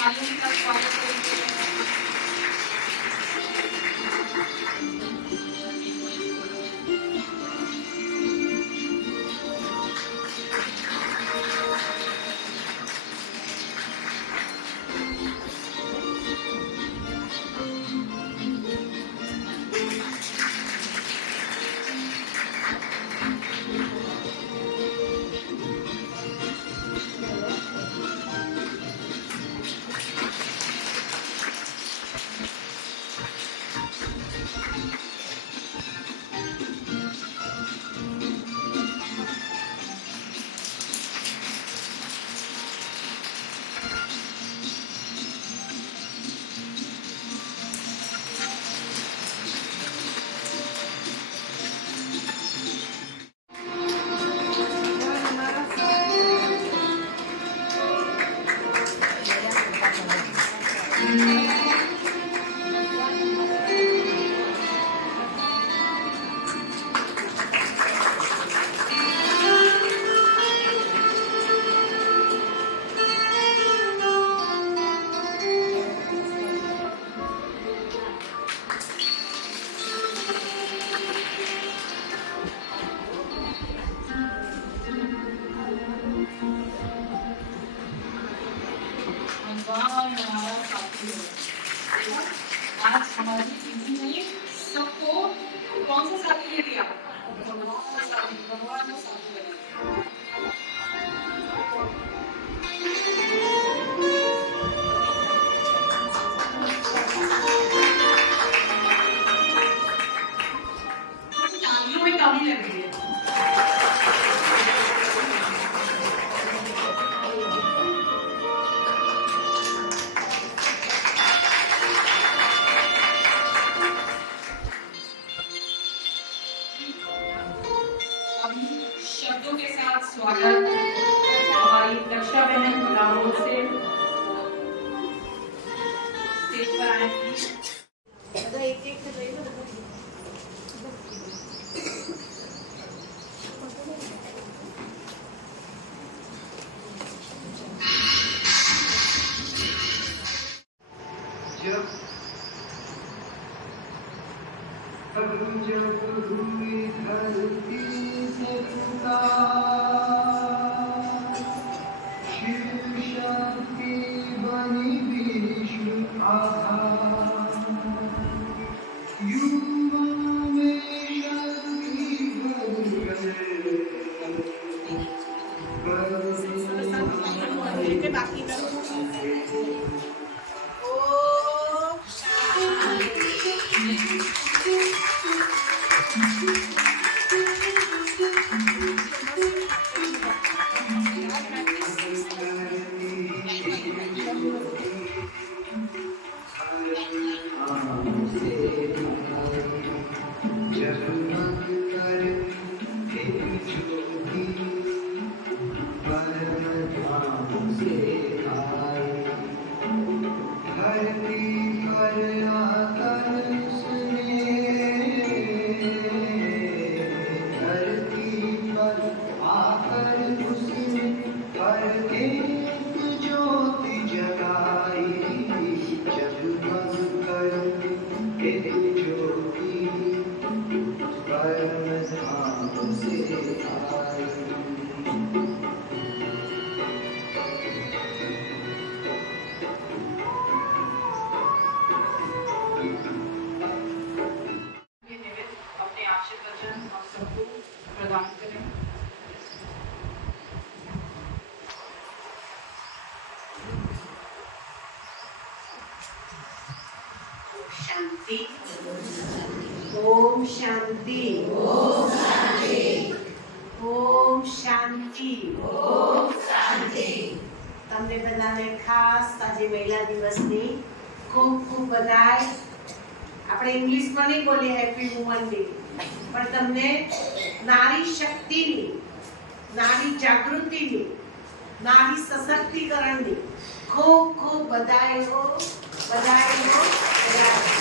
તાલીમ का स्वागत करेंगे। आज हमारी दीदी ने सबको कौन सा साथी ले लिया? भगवान का साथी ले लिया। तालियों में कमी लग रही है। शब्दों के साथ स्वागत हमारी रक्षा बहन राहुल से स्टेज पर आएंगी। जब हुई धरती से पुकार, शिव शक्ति बनी विष्णु आधार, युगों में शक्ति ओम शांति ओम शांति ओम शांति ओम शांति। તમને બધાને ખાસ આજે મહિલા દિવસની ખૂબ ખૂબ બધાઈ। આપણે ઇંગ્લિશમાં નહીં બોલીએ હેપી વુમન ડે, પણ તમને નારી શક્તિની, નારી જાગૃતિની, નારી સશક્તિકરણની ખૂબ ખૂબ બધાઈ હો, બધાઈ હો, બધાઈ।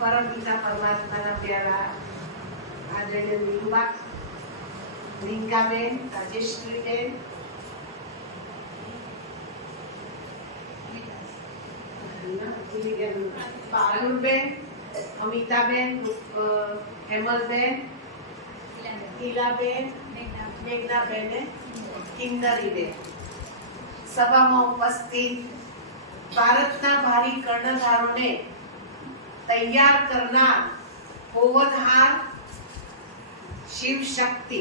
परम पिता परमात्मा प्यारा आदरणीय नीलुबा, रिंकाबेन, राजेश्वरीबेन, પારુલબેન, અમિતાબેન, હેમલબેન, ઈલાબેન, મેઘનાબેન ને કિન્નરીબેન. સભામાં ઉપસ્થિત ભારતના ભારી કર્ણધારોને તૈયાર કરનાર હોવનહાર શિવ શક્તિ.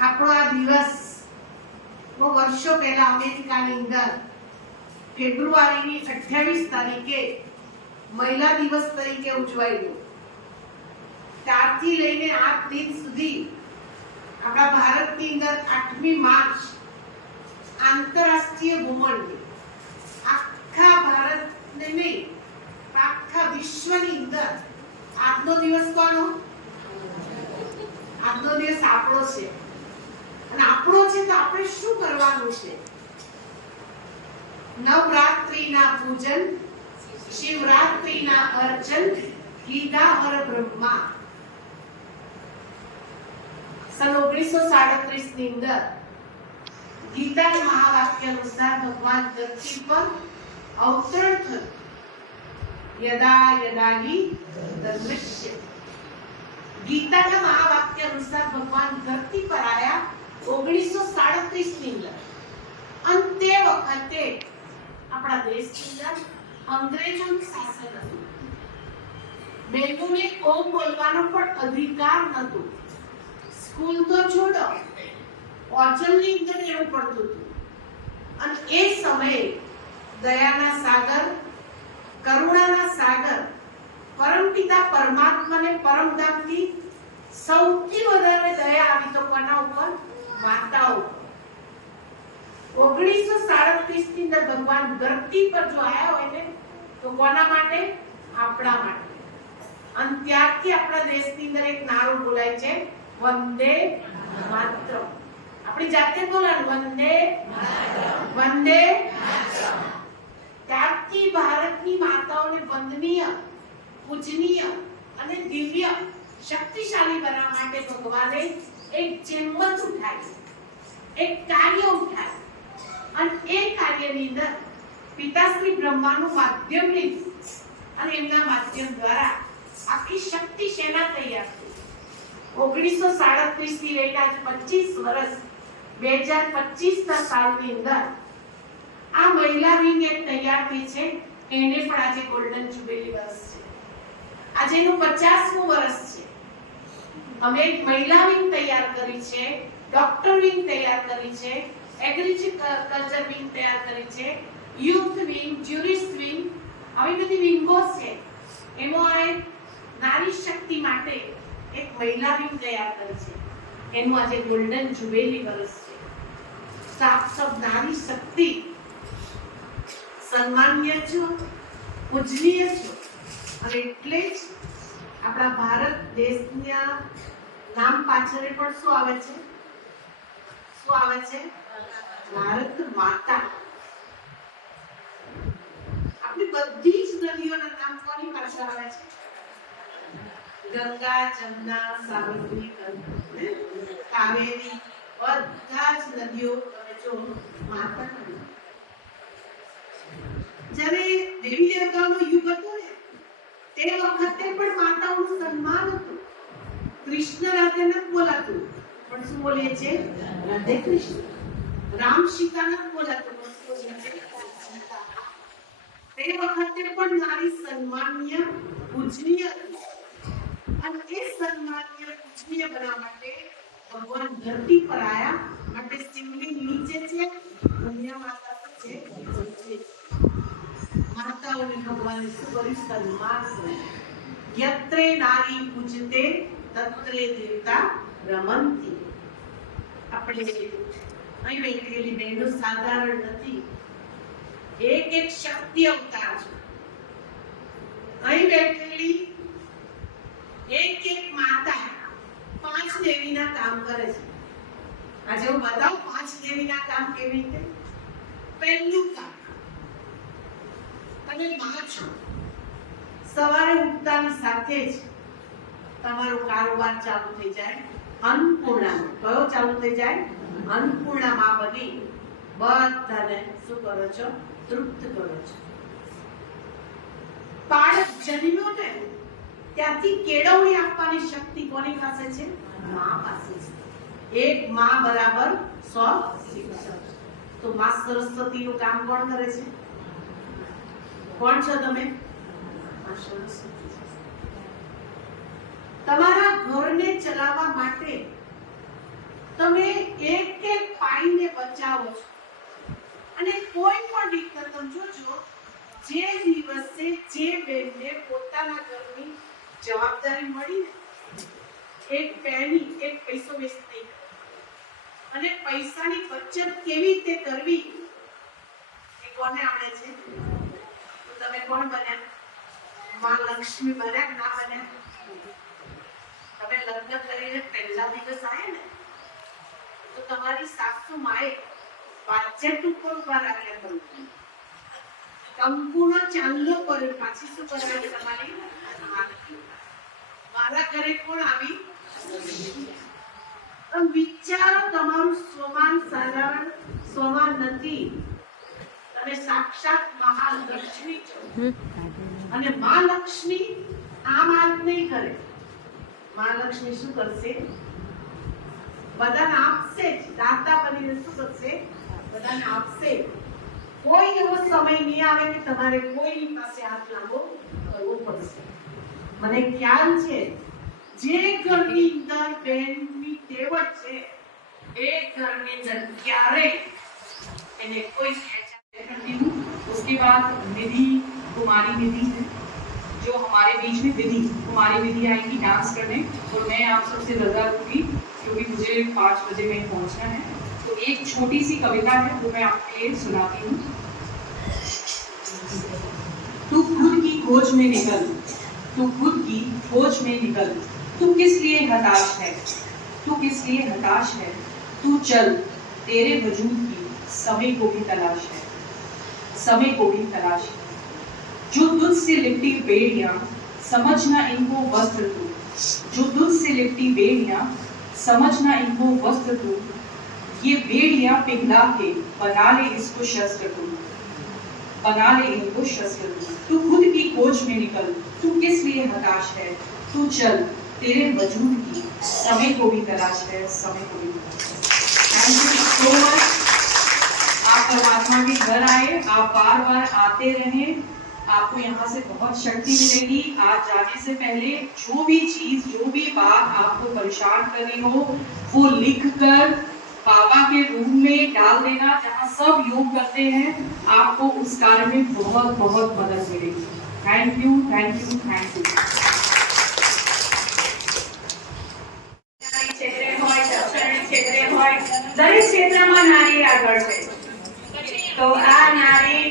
આપણો આ દિવસ વર્ષો પહેલા અમેરિકાની અંદર ફેબ્રુઆરીની 28 તારીખે મહિલા દિવસ તરીકે ઉજવાયો. ત્યારથી લઈને આજ દિન સુધી આપણા ભારતની અંદર 8મી માર્ચ આંતરરાષ્ટ્રીય વુમન ડે. આખા ભારતને નહીં, આખા વિશ્વની અંદર આજનો દિવસ કોનો? આજનો દિવસ આપણો છે. અને આપણો છે તો આપણે શું કરવાનું છે? નવરાત્રિના પૂજન, શિવરાત્રિના અર્ચન, કીધા હર બ્રહ્મા. સન 1937 ની અંદર ગીતાના મહાવાક્ય અનુસાર ભગવાન ધરતી પર અવતરણ થયું. યદા યદા હિ ધર્મસ્ય. ગીતાના મહાવાક્ય અનુસાર ભગવાન ધરતી પર આયા 1937 ની અંદર. અંતે વખતે આપણા દેશની અંદર અંગ્રેજોનું શાસન હતું. બહેનોને ઓમ બોલવાનો પણ અધિકાર નહોતો. સ્કૂલ તો છોડો, હોસ્ટેલની અંદર રહેવું પડતું હતું. અને એ સમયે દયાના સાગર, કરુણાના સાગર પરમપિતા પરમાત્માને પરમધામથી સૌથી વધારે દયા આવી તો કોના ઉપર? માતાઓ. 1937 ની અંદર ભગવાન ધરતી પર જો આયા હોય ને તો કોના માટે? આપણા માટે. અને ત્યારથી આપણા દેશની અંદર એક નારું બોલાય છે, વંદે માતરમ. આપણી જાતે બોલવાનું, વંદે માતરમ, વંદે માતરમ. ત્યારથી ભારતની માતાઓને વંદનીય, પૂજનીય અને દિવ્ય, શક્તિશાળી બનાવવા માટે ભગવાને એક જહેમત ઉઠાવી, એક કાર્ય ઉઠાવ્યું. અને એ કાર્યની અંદર પિતાશ્રી બ્રહ્માનું માધ્યમ લીધું અને એમના માધ્યમ દ્વારા આખી શક્તિ સેના તૈયાર થઈ. 1937 થી લઈને આજ 25 વર્ષ 2025 ના સાલની અંદર આ મહિલા વિંગ એક તૈયાર થઈ છે. એને પણ આજે ગોલ્ડન જ્યુબિલી વર્ષ છે. આજે એનું 50મું વર્ષ છે. અમે એક મહિલા વિંગ તૈયાર કરી છે, ડોક્ટર વિંગ તૈયાર કરી છે, એગ્રીકલ્ચર વિંગ તૈયાર કરી છે, યુથ વિંગ, જ્યુરિસ્ટ વિંગ, આવી બધી વિંગો છે. એમાં એક નારી શક્તિ માટે એક મહિલા વિંગ તૈયાર કરી છે. એનું આજે ગોલ્ડન જ્યુબિલી વર્ષ છે. સાફ સબ નારી શક્તિ સન્માનીય છો, પૂજનીય છો. અને એટલે જ આપણા ભારત દેશના નામ પાછળ પણ શું આવે છે? શું આવે છે? ભારત માતા. આપણી બધી જ નદીઓના નામ કોની પાછળ આવે છે? ગંગા, જમના, સાબરમતી, કાવેરી, બધા જ નદીઓ તમે જો માતા. જ્યારે દેવી દેવતાઓનો યુગ હતો ને તે વખતે પણ માતાઓનું સન્માન હતું. કૃષ્ણ રાધે નથી બોલાતું, પણ શું બોલીએ છે? રાધે કૃષ્ણ. રામ સીતા નથી બોલાતું, પણ શું બોલીએ છે? તે વખતે પણ નારી સન્માનીય, પૂજનીય હતી. અને એ સન્માનીય, પૂજનીય બનાવવા માટે ભગવાન ધરતી પર આયા. માટે શિવલિંગ નીચે છે, દુનિયા માતા છે. માતાઓને ભગવાને શું કર્યું? સન્માન કર્યું. યત્રે નારી પૂજતે તત્રે દેવતા રમંતી. આપણે અહીં બેઠેલી બહેનો સાધારણ નથી, એક એક શક્તિ અવતાર છે. અહીં બેઠેલી એક એક માતા 5 દેવીના કામ કરે છે. આજે હું બતાવું 5 દેવીના કામ કેવી રીતે. પહેલું કામ, તમે માં છો, સવારે ઉઠતાની સાથે જ તમારો કારોબાર ચાલુ થઈ જાય. અન્નપૂર્ણા. કયો ચાલુ થઈ જાય? અન્નપૂર્ણા માં બની બધાને શું કરો છો? તૃપ્ત કરો છો. બાળક જન્મ્યો ને ત્યાંથી કેળવણી આપવાની શક્તિ કોની પાસે છે? મા પાસે છે. એક મા બરાબર 100 શિક્ષક. તો મા સરસ્વતીનું કામ કોણ કરે છે? કોણ છો તમે? મા સરસ્વતી. તમારા ઘરને ચલાવવા માટે તમે એક એક પાઈને બચાવો છો. અને કોઈ પણ રીતે તમે જોજો, જે દિવસે જે બેનને પોતાના ઘરની જવાબદારી મળી ને, એક પેની એક પૈસો વેસ્ટ નહીં કરે. અને પૈસાની બચત કેવી રીતે કરવી એ કોને આવડે છે? તો તમે કોણ બન્યા? માં લક્ષ્મી બન્યા કે ના બન્યા? તમે લગ્ન કરીને પહેલા દિવસ આવ્યા ને તો તમારી સાસુ માએ બાજેટ ઉપર ઉભા રાખ્યા તમને. કંકુનો ચાંદલો કર્યો. પાછી શું કરાવી તમારી? મારા ઘરે કોણ આવી? વિચારો, તમારું સ્વમાન સાધારણ સ્વમાન નથી. તમે સાક્ષાત મહાલક્ષ્મી છો. અને મહાલક્ષ્મી આમ હાથ નહીં કરે. મહાલક્ષ્મી શું કરશે? બધાને આપશે જ. દાતા બનીને શું કરશે? બધાને આપશે. કોઈ એવો સમય નહીં આવે કે તમારે કોઈની પાસે હાથ લાંબો કરવો પડશે. મને ખ્યાલ છે, જે ઘરની અંદર બહેનની ટેવટ છે એ ઘરની અંદર ક્યારેય એને કોઈ करती हूँ. उसके बाद विधि, कुमारी विधि है जो हमारे बीच में विधि कुमारी विधि आएगी डांस करने, और मैं आप सबसे रजा लूंगी क्योंकि मुझे 5 बजे में पहुंचना है. तो एक छोटी सी कविता है वो मैं आपके लिए सुनाती हूँ. तू खुद की खोज में निकल, तू खुद की खोज में निकल, तू किस लिए हताश है, तू किस लिए हताश है, तू चल, तेरे वजूद की समय को भी तलाश है, समय को भी तलाश है. जो तुझ से लिपटी बेड़ियां समझना इनको वस्त्र तू, जो तुझ से लिपटी बेड़ियां समझना इनको वस्त्र तू, ये बेड़ियां पिघला के बना ले इसको शस्त्र तू, बना ले इनको शस्त्र तू. तू खुद की खोज में निकल, तू किस लिए हताश है, तू चल, तेरे वजूद की समय को भी तलाश है, समय को भी तलाश है. Thank you so much. आप परमात्मा के घर आए, आप बार बार आते रहे, आपको यहाँ से बहुत शक्ति मिलेगी. आज जाने से पहले जो भी चीज, जो भी बात आपको परेशान कर रही हो, वो लिख कर बाबा के रूम में डाल देना, जहाँ सब योग करते हैं. आपको उस कार्य में बहुत बहुत मदद मिलेगी. Thank you, thank you, thank you. દરેક ક્ષેત્રમાં નારી આગળ છે. તો આ નારી,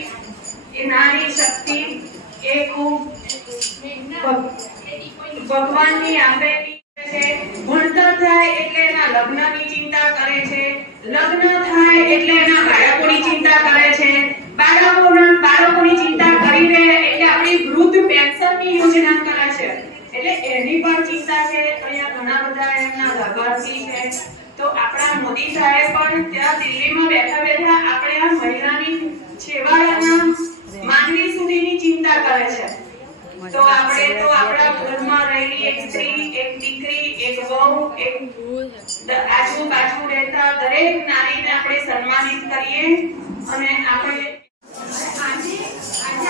એ નારી શક્તિ એ ખૂબ ભગવાનની આપેલી છે. ભણતર થાય એટલે એના લગ્નની ચિંતા કરે છે, લગ્ન થાય એટલે એના બાળકોની ચિંતા કરે છે, બાળકોની ચિંતા કરીને એટલે આપણી વૃદ્ધ પેન્શનની યોજના કરે છે, એટલે એની પણ ચિંતા છે. અહીંયા ઘણા બધા એમના લાભાર્થી છે. તો આપણા મોદી સાહેબ પણ ત્યાં દિલ્હીમાં બેઠા બેઠા આપણે આ મહિલાની છેવાડાના માનવી સુધીની ચિંતા કરે છે. તો આપણે તો આપણા ઘરમાં રહેલી એક સ્ત્રી, એક દીકરી, એક વહુ, એક આજુબાજુ રહેતા દરેક નારીને આપણે સન્માનિત કરીએ. અને આપણે આજે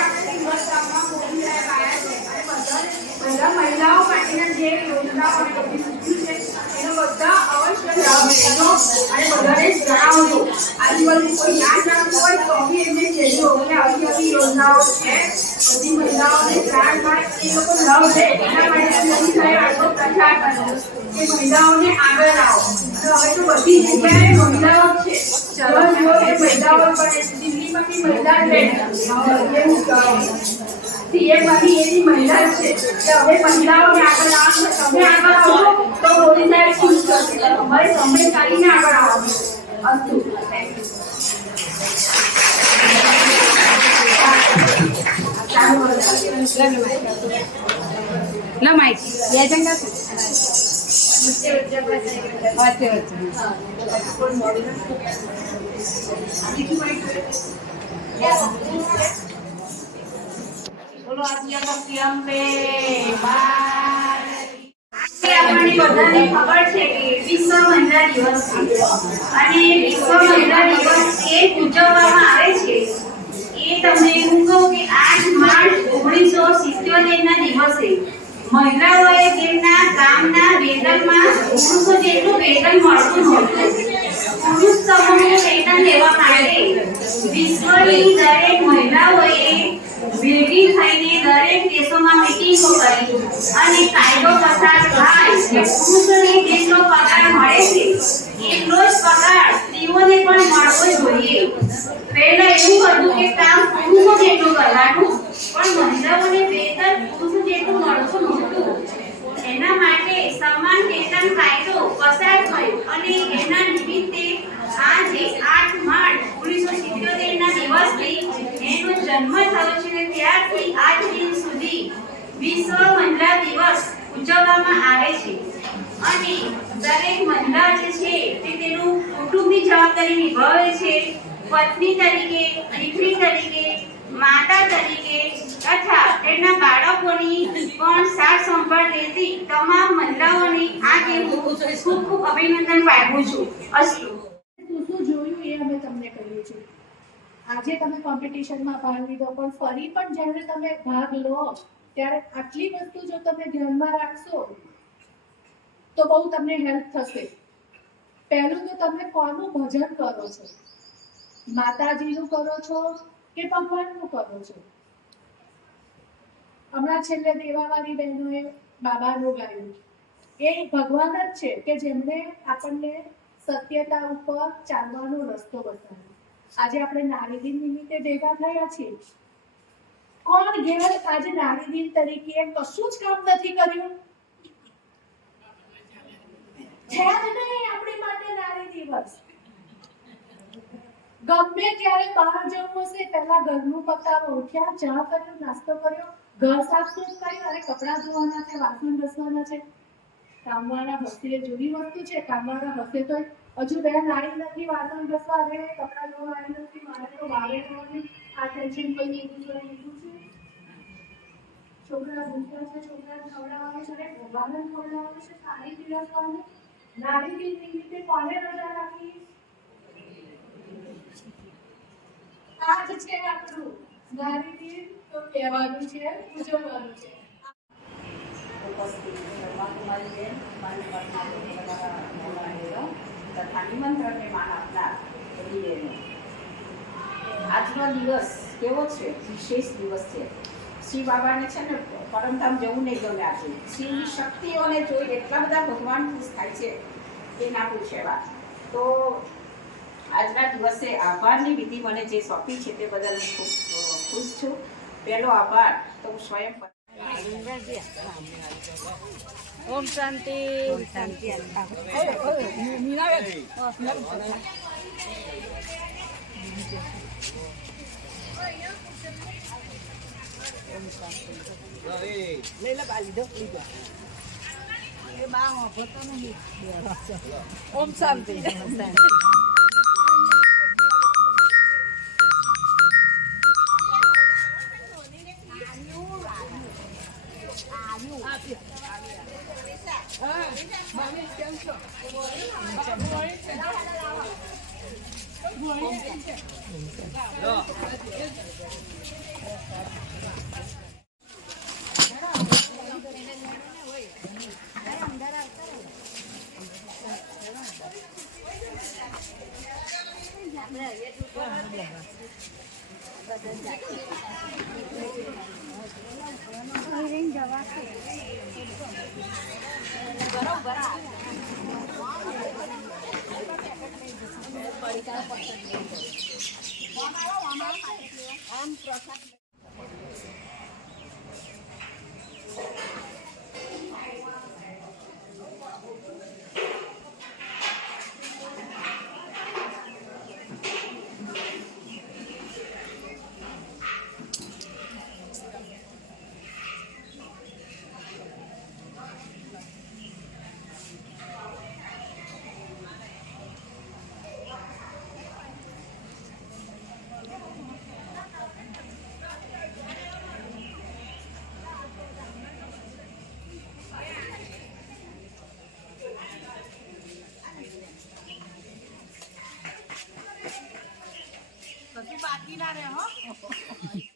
આપણે હિંમતમાં મોદી સાહેબ આવ્યા છે અને બધા મહિલાઓ માટેના જે યોજનાઓ અને બધી સુવિધા છે એનો બધા અવશ્ય લાભ લેજો અને બધાને જણાવજો. આજુબાજુ કોઈ ના જાણતું હોય તો બી એમને કહેજો કે આવી આવી યોજનાઓ છે, બધી મહિલાઓને જાણ થાય, એ લોકો લાભ લે. એના માટે મોદી સાહેબ આટલો પ્રચાર કર્યો કે મહિલાઓને આગળ લાવો. હવે તો બધી જગ્યાએ મહિલાઓ છે. ચલો જો એ મહિલાઓ પણ દિલ્હીમાં બી મહિલા છે, સીએમ બની એની મહિલા છે. હવે મહિલાઓને આગળ આવશે, તમે આગળ આવો તો મોદી સાહેબ ખુશ કરશે. તમારે સમય કાઢીને આગળ આવવાનું. અસ્તુ. ला माहिती या બોલો આદ્યશક્તિ અંબે બાર. આપણને બધાને ખબર છે કે વિશ્વ મહિલા દિવસ છે અને વિશ્વ મહિલા દિવસ એ ઉજવવામાં આવે છે એ તમને હું કહું કે 8 માર્ચ 1977 ના દિવસે મહિલાઓએ તેમના કામના વેતનમાં પુરુષો જેટલું વેતન મળતું નહોતું. પુરુષ સમૂહનું વેતન લેવા માટે વિશ્વની દરેક મહિલાઓએ ભેગી થઈને દરેક દેશોમાં મીટિંગો કરી અને કાયદો પસાર થાય કે પુરુષોને જેટલો પગાર મળે છે એટલો જ પગાર સ્ત્રીઓને પણ મળવો જોઈએ. પહેલા એવું હતું કે કામ પુરુષો જેટલું કરવાનું પણ મહિલાઓને વેતન પુરુષો જેટલું મળતું નહોતું. એના માટે સમાન વેતન કાયદો પસાર થયો અને એના નિમિત્તે આજે 8 માર્ચ 1977 ના દિવસથી એનો જન્મ થયો છે અને ત્યારથી આજ દિન સુધી વિશ્વ મહિલા દિવસ ઉજવવામાં આવે છે. અને દરેક મહિલા જે છે તે તેનું કુટુંબની જવાબદારી નિભાવે છે. પત્ની તરીકે, દીકરી તરીકે, માતા તરીકે તથા તેના બાળકોની પણ સાર સંભાળ લેતી તમામ મહિલાઓની આજે હું ખૂબ ખૂબ અભિનંદન પાઠવું છું. અસ્તુ. શું જોયું એ અમે તમને કહીએ છીએ. આજે તમે કોમ્પિટિશનમાં ભાગ લીધો પણ ફરી પણ જ્યારે તમે ભાગ લો ત્યારે આટલી વસ્તુ જો તમે ધ્યાનમાં રાખશો તો બહુ તમને હેલ્પ થશે. પહેલું તો તમે કોનું ભજન કરો છો, માતાજીનું કરો છો કે ભગવાનનું કરો છો. હમણાં છેલ્લે દેવાવાળી બહેનોએ બાબાનું ગાયું. એ ભગવાન જ છે કે જેમણે આપણને સત્યતા ઉપર ચાલવાનો રસ્તો બતાવ્યો. આજે આપણે નારી દિન નિમિત્તે ભેગા થયા છીએ. કોણ ઘેર આજે નારી દિન તરીકે કશું જ કામ નથી કર્યું? છે જ નહીં આપણી માટે નારી દિવસ. ગમે ત્યારે બહાર જવું હશે પહેલા ઘરનું પતાવો, ઉઠ્યા, ચા કર્યો, નાસ્તો કર્યો, ઘર સાફ સૂફ કર્યું અને કપડાં ધોવાના છે, વાસણ ઘસવાના છે. કામવાળા હસે જુદી વસ્તુ છે. કામવાળા હસે તો હજુ બેન આવી નથી વાસણ ઘસવા, હવે કપડાં ધોવા આવી નથી, મારે તો વારે ધોવાની આ ટેન્શન કોઈ લીધું છે. છોકરા ભૂખ્યા છે, છોકરા ખવડાવવાનું છે, ભગવાનને ખવડાવવાનું છે, પાણી પીવડાવવાનું. નારી દિન નિમિત્તે કોને રજા રાખી? આજ છે આપણું નારી દિન, તો કહેવાનું છે, ઉજવવાનું છે. ઉપસ્થિત બ્રહ્માકુમારી બેન, મારી પત્ની બધા તથા નિમંત્રણને માન આપનાર બધી બહેનો. આજનો દિવસ કેવો છે? વિશેષ દિવસ છે. શ્રી બાબાને છે ને પરમધામ જવું નહીં ગમે. આજે શ્રીની શક્તિઓને જોઈ એટલા બધા ભગવાન ખુશ થાય છે કે ના પૂછે વાત. તો આજના દિવસે આભારની વિધિ મને જે સોંપી છે તે બદલ હું ખૂબ ખુશ છું. પહેલો આભાર તો હું સ્વયં ઓમ શાંતિ. ઓમ શાંતિ. ઓમ શાંતિ. બાકી ના રહે હો